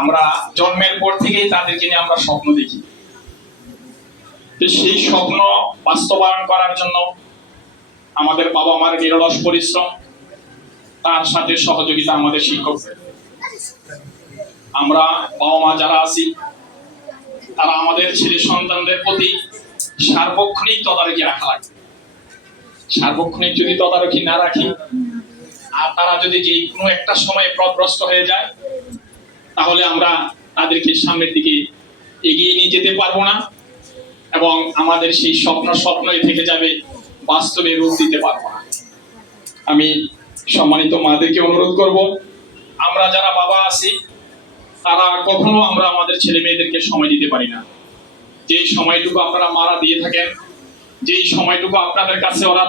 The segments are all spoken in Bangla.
আমরা জন্মের পর থেকেই তাদেরকে নিয়ে আমরা স্বপ্ন দেখি। সেই স্বপ্ন বাস্তবায়ন করার জন্য আমাদের বাবা মার নিরলস পরিশ্রম, তার সাথে সহযোগিতা আমাদের শিক্ষকদের আমরা বাবা মা যারা আছি, তারা আমাদের ছেলে সন্তানদের প্রতি সার্বক্ষণিক তদারকি রাখা লাগবে। সার্বক্ষণিক যদি তদারকি না রাখি, আর তারা যদি যে কোনো একটা সময় পথভ্রষ্ট হয়ে যায় তাহলে আমরা তাদেরকে সামনের দিকে এগিয়ে নিয়ে যেতে পারব না এবং আমাদের সেই স্বপ্ন স্বপ্নই থেকে যাবে, বাস্তবে রূপ দিতে পারব না। আমি সম্মানিত মাদেরকে অনুরোধ করব, আমরা যারা বাবা আছি, তারা কখনো আমরা আমাদের ছেলে মেয়েদেরকে সময় দিতে পারি না। যে সময়টুকু আপনারা মারা দিয়ে থাকেন, যেই সময়টুকু আপনাদের কাছে ওরা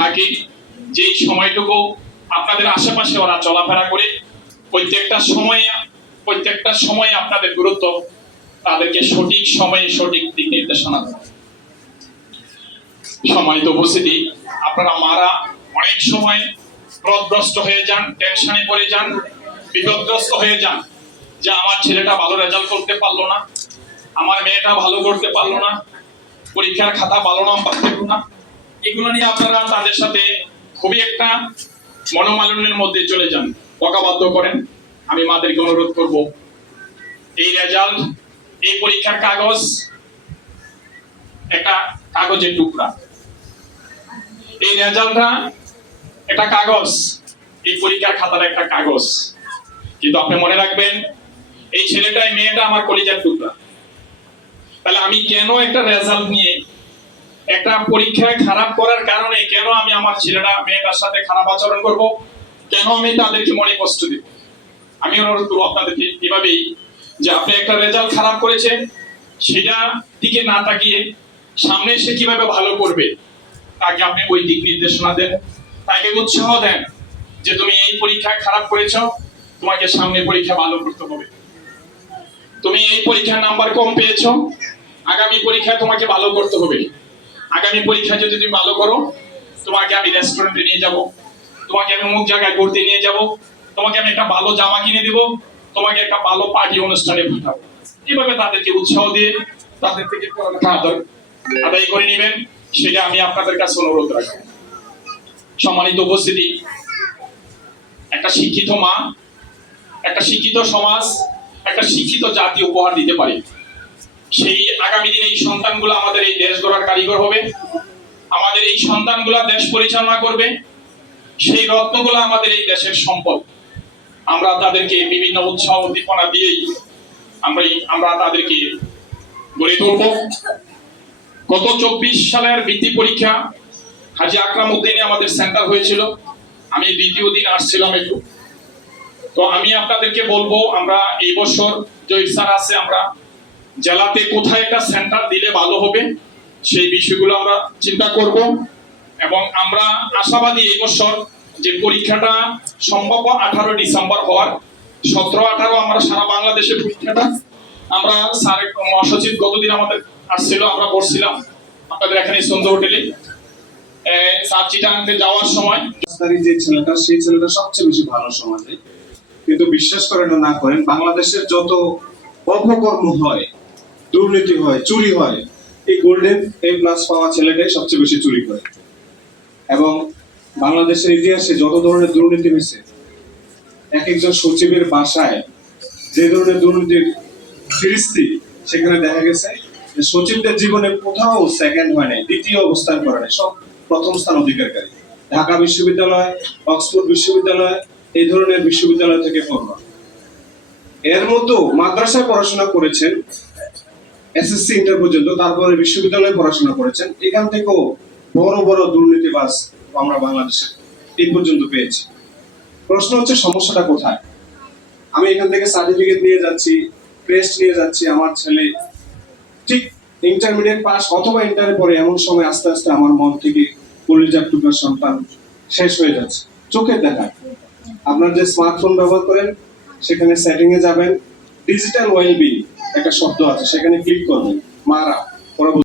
থাকে, যেই সময়টুকু আপনাদের আশেপাশে ওরা চলাফেরা করে, প্রত্যেকটা সময়ে প্রত্যেকটা সময়ে আপনাদের গুরুত্ব তাদেরকে সঠিক সময়ে সঠিক দিক নির্দেশনা দেওয়া সম্মানিত উপস্থিতি। আপনারা মারা অনেক সময় ক্রোধগ্রস্ত হয়ে যান টেনশনে পড়ে যান, বিপদগ্রস্ত হয়ে যান। যে আমার ছেলেটা ভালো রেজাল্ট করতে পারল না, আমার মেয়েটা ভালো করতে পারল না, পরীক্ষার খাতা ভালো নাম্বার পেল না এগুলো নিয়ে আপনারা তাদের সাথে খুবই একটা মনোমালিন্যের মধ্যে চলে যান। বকাবাধ্য করেন। আমি মাদেরকে অনুরোধ করব, এই রেজাল্ট এই পরীক্ষার কাগজ, একটা কাগজের টুকরা। এই রেজাল্টটা একটা কাগজ, এই পরীক্ষার খাতার একটা কাগজ। কিন্তু আপনি মনে রাখবেন, এই ছেলেটা, এই মেয়েটা আমার কলিজার টুকরা। তাহলে আমি কেন একটা রেজাল্ট নিয়ে একটা পরীক্ষায় খারাপ করার কারণে কেন আমি আমার ছেলেটা, মেয়েটার সাথে খারাপ আচরণ করব? কেন আমি তাদেরকে মনে কষ্ট দেব? আমি অনুরোধ করব আপনাদেরকে এভাবেই যে আপনি একটা রেজাল্ট খারাপ করেছেন, সেটা দিকে না তাকিয়ে সামনে সে কীভাবে ভালো করবে, তাকে আপনি ওই দিক নির্দেশনা দেন। তাকে উৎসাহ দেন যে তুমি এই পরীক্ষায় খারাপ করেছ, তোমাকে সামনে পরীক্ষা ভালো করতে হবে। তুমি এই পরীক্ষার নাম্বার কম পেয়েছ, আগামী পরীক্ষায় তোমাকে ভালো করতে হবে। আগামী পরীক্ষা যদি তুমি ভালো করো, তোমাকে আমি রেস্টুরেন্টে নিয়ে যাব, তোমাকে আমি অমুক জায়গায় ঘুরতে নিয়ে যাব তোমাকে আমি একটা ভালো জামা কিনে দিব, তোমাকে একটা ভালো পার্টি অনুষ্ঠানে পাঠাবো। এইভাবে তাদেরকে উৎসাহ দিয়ে তাদের থেকে পড়ালেখা আদায় করে নেবেন, সেটা আমি আপনাদের কাছে অনুরোধ রাখব। সম্মানিত উপস্থিতি, একটা শিক্ষিত মা, একটা শিক্ষিত সমাজ, একটা শিক্ষিত জাতি উপহার দিতে পারে। সেই আগামী দিনে এই সন্তানগুলো আমাদের এই দেশ গড়ার কারিগর হবে। আমাদের এই সন্তানগুলা দেশ পরিচালনা করবে। সেই রত্নগুলো আমাদের এই দেশের সম্পদ। আমরা তাদেরকে বিভিন্ন উৎসাহ উদ্দীপনা দিয়েই আমরা আমরা তাদেরকে গড়ে তুলব। গত চব্বিশ সালের বৃত্তি পরীক্ষা হাজি আকরাম উদ্দিনে আমাদের সেন্টার হয়েছিল। আমি দ্বিতীয় দিন আসছিলাম একটু। তো আমি আপনাদেরকে বলব, আমরা এই বছর যে ইচ্ছার আছে, আমরা জেলাতে কোথায় একটা সেন্টার দিলে ভালো হবে, সেই বিষয়গুলো আমরা চিন্তা করব। এবং আমরা আশাবাদী এই বছর যে পরীক্ষাটা সম্ভব আঠারো ডিসেম্বর হওয়ার। সতেরো, আঠারো আমরা সারা বাংলাদেশে পরীক্ষাটা। আমরা স্যার, মহাসচিব গতদিন আমাদের আসছিল, আমরা বসছিলাম। আপনাদের এখানে সুন্দর হোটেলে। স্যার চিটাংতে যাওয়ার সময় যে ছেলেটা, সেই ছেলেটা সবচেয়ে বেশি ভালো সমাজে। কিন্তু বিশ্বাস করেন না, করেন, বাংলাদেশের যত অপকর্ম হয়, দুর্নীতি হয়, চুরি হয়, এই গোল্ডেন এ প্লাস পাওয়া ছেলেটাই সবচেয়ে বেশি চুরি করে। এবং বাংলাদেশের ইতিহাসে যত ধরনের দুর্নীতি হয়েছে, এক একজন সচিবের বাসায় যে ধরনের দুর্নীতির ফিরিস্তি, সেখানে দেখা গেছে সচিবদের জীবনে কোথাও সেকেন্ড হয় নাই, দ্বিতীয় অবস্থান করে নাই, সব প্রথম স্থান অধিকারী ঢাকা বিশ্ববিদ্যালয়, অক্সফোর্ড বিশ্ববিদ্যালয়, এই ধরনের বিশ্ববিদ্যালয় থেকে পড়বা এর মতো মাদ্রাসায় পড়াশোনা করেছেন এসএসসি ইন্টার পর্যন্ত, তারপরে বিশ্ববিদ্যালয়ে পড়াশোনা করেছেন, এখান থেকেও বড় বড় দুর্নীতিবাজ আমরা বাংলাদেশে এই পর্যন্ত পেয়েছি। প্রশ্ন হচ্ছে, সমস্যাটা কোথায়? আমি এখান থেকে সার্টিফিকেট নিয়ে যাচ্ছি ক্রেস্ট নিয়ে যাচ্ছি আমার ছেলে। ঠিক ইন্টারমিডিয়েট পাস অথবা ইন্টারে পরে এমন সময় আস্তে আস্তে আমার মন থেকে কলিজার টুকার সন্তান শেষ হয়ে যাচ্ছে। চোখের দেখা আপনার যে স্মার্টফোন ব্যবহার করেন, সেখানে সেটিং এ যাবেন। ডিজিটাল ওয়েলবিং একটা শব্দ আছে, সেখানে ক্লিক করবেন। মারা, পরবর্তী